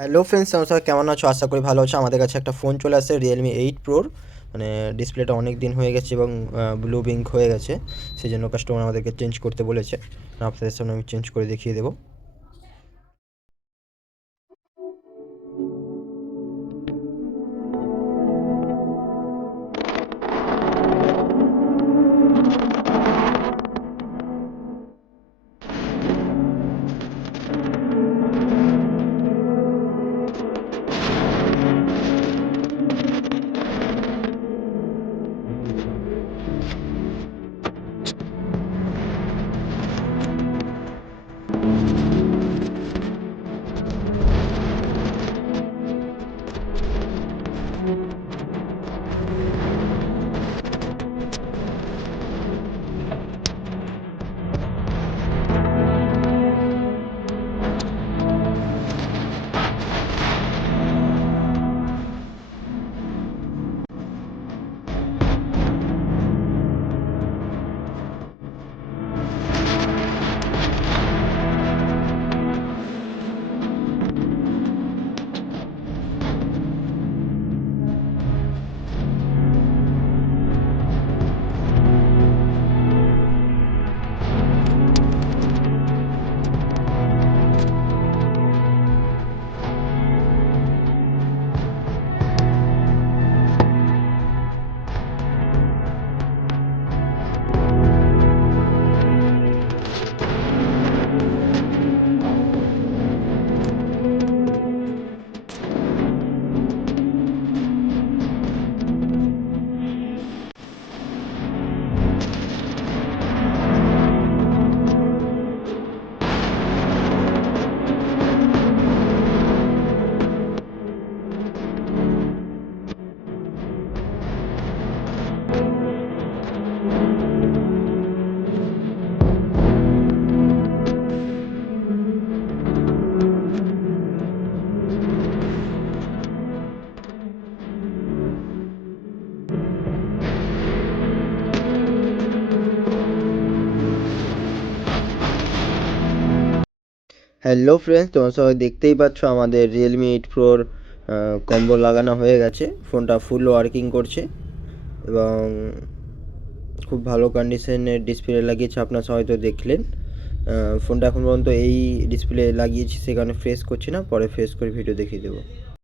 Hello friends, তোমরা সবাই কেমন আছো? আশা করি ভালো আছো। আমাদের কাছে একটা ফোন চলে আসছে রিয়েলমি 8 প্রোর। মানে ডিসপ্লেটা অনেক দিন হয়ে গেছে এবং ব্লু বিঙ্ক হয়ে গেছে, সেই জন্য কাস্টমার আমাদেরকে চেঞ্জ করতে বলেছে। আপনাদের সামনে আমি চেঞ্জ করে দেখিয়ে দেবো। হ্যালো ফ্রেন্ডস, তোমরা সবাই দেখতেই পাচ্ছ আমাদের রিয়েলমি 8 প্রোর কম্বো লাগানো হয়ে গেছে। ফোনটা ফুল ওয়ার্কিং করছে এবং খুব ভালো কন্ডিশনের ডিসপ্লে লাগিয়েছে। আপনারা সবাই তো দেখলেন। ফোনটা এখন পর্যন্ত এই ডিসপ্লে লাগিয়েছি, সে কারণে ফ্রেশ করছি না, পরে ফ্রেশ করে ভিডিও দেখিয়ে দেবো।